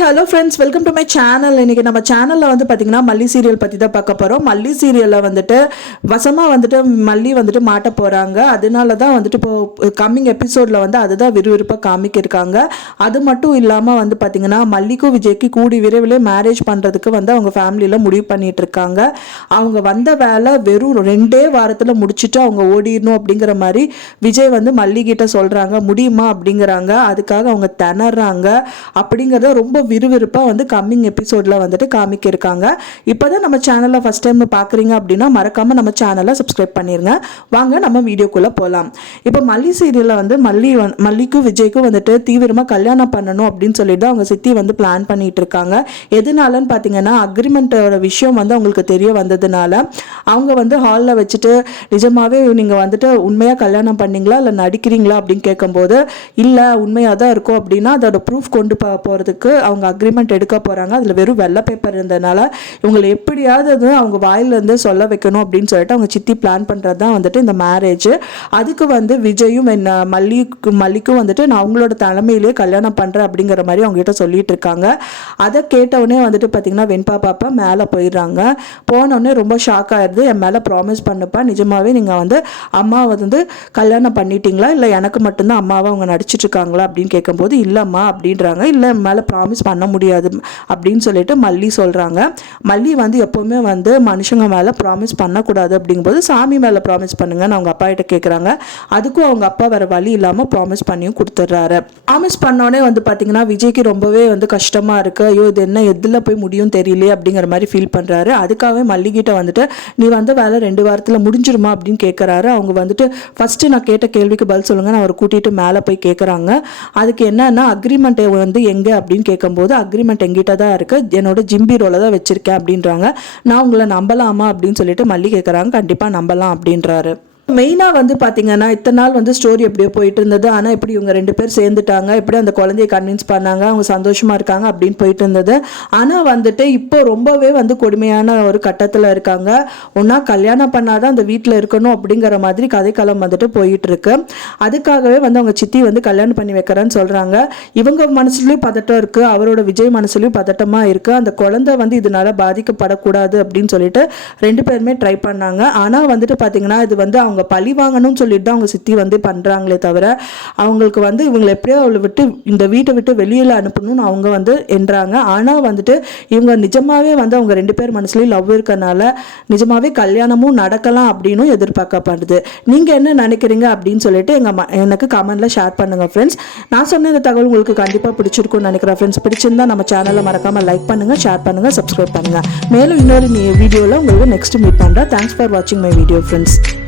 Hello friends welcome to my channel இன்னைக்கு நம்ம சேனலில் வந்து பார்த்திங்கன்னா மல்லி சீரியல் பற்றி தான் பார்க்க போகிறோம் மல்லி சீரியலில் வந்துட்டு வசமாக வந்துட்டு மல்லி வந்துட்டு மாட்ட போகிறாங்க அதனால தான் வந்துட்டு இப்போ கம்மிங் எபிசோடில் வந்து அதுதான் விறுவிறுப்பாக காமிக்கிருக்காங்க. அது மட்டும் இல்லாமல் வந்து பார்த்திங்கன்னா மல்லிக்கும் விஜய்க்கு கூடி விரைவில் மேரேஜ் பண்ணுறதுக்கு வந்து அவங்க ஃபேமிலியில் முடிவு பண்ணிட்டு இருக்காங்க அவங்க வந்த வேலை வெறும் ரெண்டே வாரத்தில் முடிச்சுட்டு அவங்க ஓடிடணும் அப்படிங்கிற மாதிரி விஜய் வந்து மல்லிகிட்ட சொல்கிறாங்க முடியுமா அப்படிங்கிறாங்க. அதுக்காக அவங்க திணறாங்க. அப்படிங்கிறத ரொம்ப விறுவிறுப்பாக வந்து கம்மிங் எபிசோடில் வந்துட்டு காமிக்கிருக்காங்க. இப்போ தான் நம்ம சேனலை ஃபஸ்ட் டைம் பார்க்குறீங்க அப்படின்னா மறக்காமல் நம்ம சேனலை சப்ஸ்கிரைப் பண்ணிடுங்க வாங்க நம்ம வீடியோக்குள்ளே போகலாம் இப்போ மல்லி சீரியலில் வந்து மல்லி வந் மல்லிக்கும் விஜய்க்கும் வந்துட்டு தீவிரமாக கல்யாணம் பண்ணணும் அப்படின்னு சொல்லிட்டு அவங்க சித்தி வந்து பிளான் பண்ணிட்டு இருக்காங்க எதனாலன்னு பார்த்தீங்கன்னா அக்ரிமெண்ட்டோட விஷயம் வந்து அவங்களுக்கு தெரிய வந்ததுனால அவங்க வந்து ஹாலில் வச்சுட்டு நிஜமாகவே நீங்கள் வந்துட்டு உண்மையாக கல்யாணம் பண்ணீங்களா? இல்லை நடிக்கிறீங்களா? அப்படின்னு கேட்கும்போது இல்லை உண்மையாக தான் இருக்கும். அப்படின்னா அதோட ப்ரூஃப் கொண்டு போகிறதுக்கு அவங்க அக்ரிமெண்ட் எடுக்க போகிறாங்க அதில் வெறும் வெள்ளை பேப்பர் இருந்ததுனால இவங்களை எப்படியாவது அது அவங்க வாயிலேருந்து சொல்ல வைக்கணும் அப்படின்னு சொல்லிட்டு அவங்க சித்தி பிளான் பண்ணுறது தான் வந்துட்டு இந்த மேரேஜ் அதுக்கு வந்து விஜயும் என்ன மல்லிக்கு மல்லிக்கும் வந்துட்டு நான் அவங்களோட தலைமையிலே கல்யாணம் பண்ணுறேன் அப்படிங்கிற மாதிரி அவங்ககிட்ட சொல்லிட்டு இருக்காங்க. அதை கேட்டவுடனே வந்துட்டு பார்த்தீங்கன்னா வெண்பா பாப்பா மேலே போயிடுறாங்க. போனோடனே ரொம்ப ஷாக் ஆயிடுது. என் மேலே ப்ராமிஸ் பண்ணுப்பா. நிஜமாகவே நீங்கள் வந்து அம்மாவை வந்து கல்யாணம் பண்ணிட்டீங்களா? இல்லை எனக்கு மட்டும்தான் அம்மாவை அவங்க நடிச்சிட்டு இருக்காங்களா? அப்படின்னு கேட்கும்போது இல்லைம்மா அப்படின்றாங்க. இல்லை என் மேலே ப்ராமிஸ் பண்ண முடியாது அப்படின்னு சொல்லிட்டு மல்லி சொல்கிறாங்க மல்லி வந்து எப்போவுமே வந்து மனுஷங்க மேலே ப்ராமிஸ் பண்ணக்கூடாது அப்படிங்கும்போது சாமி மேலே ப்ராமிஸ் பண்ணுங்கன்னு அவங்க அப்பா கிட்ட கேட்குறாங்க அதுக்கும் அவங்க அப்பா வேறு வழி இல்லாமல் ப்ராமிஸ் பண்ணியும் கொடுத்துட்றாரு. ப்ராமிஸ் பண்ணோடனே வந்து பார்த்தீங்கன்னா விஜய்க்கு ரொம்பவே வந்து கஷ்டமாக இருக்குது ஐயோ இது என்ன எதில் போய் முடியும் தெரியலையே அப்படிங்கிற மாதிரி ஃபீல் பண்ணுறாரு அதுக்காகவே மல்லிகிட்ட வந்துட்டு நீ வந்த வேலை ரெண்டு வாரத்தில் முடிஞ்சிருமா? அப்படின்னு கேட்குறாரு அவங்க வந்துட்டு ஃபஸ்ட்டு நான் கேட்ட கேள்விக்கு பதில் சொல்லுங்கள் நான் அவரை கூட்டிகிட்டு மேலே போய் கேட்குறாங்க அதுக்கு என்னன்னா அக்ரிமெண்ட் வந்து எங்கே? அப்படின்னு கேட்கும்போது அக்ரிமெண்ட் எங்கிட்ட தான் இருக்குது என்னோட ஜிம்பிரோவில் தான் வச்சுருக்கேன் அப்படின்றாங்க. நான் உங்களை நம்பலாமா அப்படின்னு சொல்லிட்டு மல்லி கேட்குறாங்க கண்டிப்பாக நம்பலாம் அப்படின்றாரு. மெயினாக வந்து பார்த்தீங்கன்னா இத்தனை நாள் வந்து ஸ்டோரி எப்படியோ போயிட்டு இருந்தது. ஆனால் இப்படி இவங்க ரெண்டு பேர் சேர்ந்துட்டாங்க. எப்படி அந்த குழந்தைய கன்வின்ஸ் பண்ணாங்க. அவங்க சந்தோஷமாக இருக்காங்க அப்படின்னு போயிட்டு இருந்தது. ஆனால் வந்துட்டு இப்போ ரொம்பவே வந்து கொடுமையான ஒரு கட்டத்தில் இருக்காங்க. ஒன்றா கல்யாணம் பண்ணாதான் அந்த வீட்டில் இருக்கணும் அப்படிங்கிற மாதிரி கதைக்களம் வந்துட்டு போயிட்டு இருக்கு அதுக்காகவே வந்து அவங்க சித்தி வந்து கல்யாணம் பண்ணி வைக்கிறேன்னு சொல்கிறாங்க இவங்க மனசுலையும் பதட்டம் இருக்குது அவரோட விஜய் மனசுலேயும் பதட்டமாக இருக்குது அந்த குழந்தை வந்து இதனால பாதிக்கப்படக்கூடாது அப்படின்னு சொல்லிட்டு ரெண்டு பேருமே ட்ரை பண்ணாங்க. ஆனால் வந்துட்டு பார்த்தீங்கன்னா இது வந்து அவங்க அவங்க பழி வாங்கணும்னு சொல்லிட்டு தான் அவங்க சித்தி வந்து பண்ணுறாங்களே தவிர அவங்களுக்கு வந்து இவங்களை எப்படியோ அவளை விட்டு இந்த வீட்டை விட்டு வெளியில் அனுப்பணும்னு அவங்க வந்து என்றாங்க. ஆனால் வந்துட்டு இவங்க நிஜமாகவே வந்து அவங்க ரெண்டு பேர் மனசுலேயும் லவ் இருக்கனால நிஜமாவே கல்யாணமும் நடக்கலாம் அப்படின்னும் எதிர்பார்க்கப்படுது. நீங்கள் என்ன நினைக்கிறீங்க அப்படின்னு சொல்லிட்டு எங்கள் எனக்கு கமெண்டில் ஷேர் பண்ணுங்கள் ஃப்ரெண்ட்ஸ் நான் சொன்ன இந்த தகவல் உங்களுக்கு கண்டிப்பாக பிடிச்சிருக்கும்னு நினைக்கிறேன் ஃப்ரெண்ட்ஸ் பிடிச்சிருந்தா நம்ம சேனலை மறக்காமல் லைக் பண்ணுங்கள் ஷேர் பண்ணுங்கள் சப்ஸ்கிரைப் பண்ணுங்கள் மேலும் இன்னொரு வீடியோவில் உங்களுக்கு நெக்ஸ்ட் மீட் பண்ணுறேன் தேங்க்ஸ் ஃபார் வாட்சிங் மை வீடியோ ஃப்ரெண்ட்ஸ்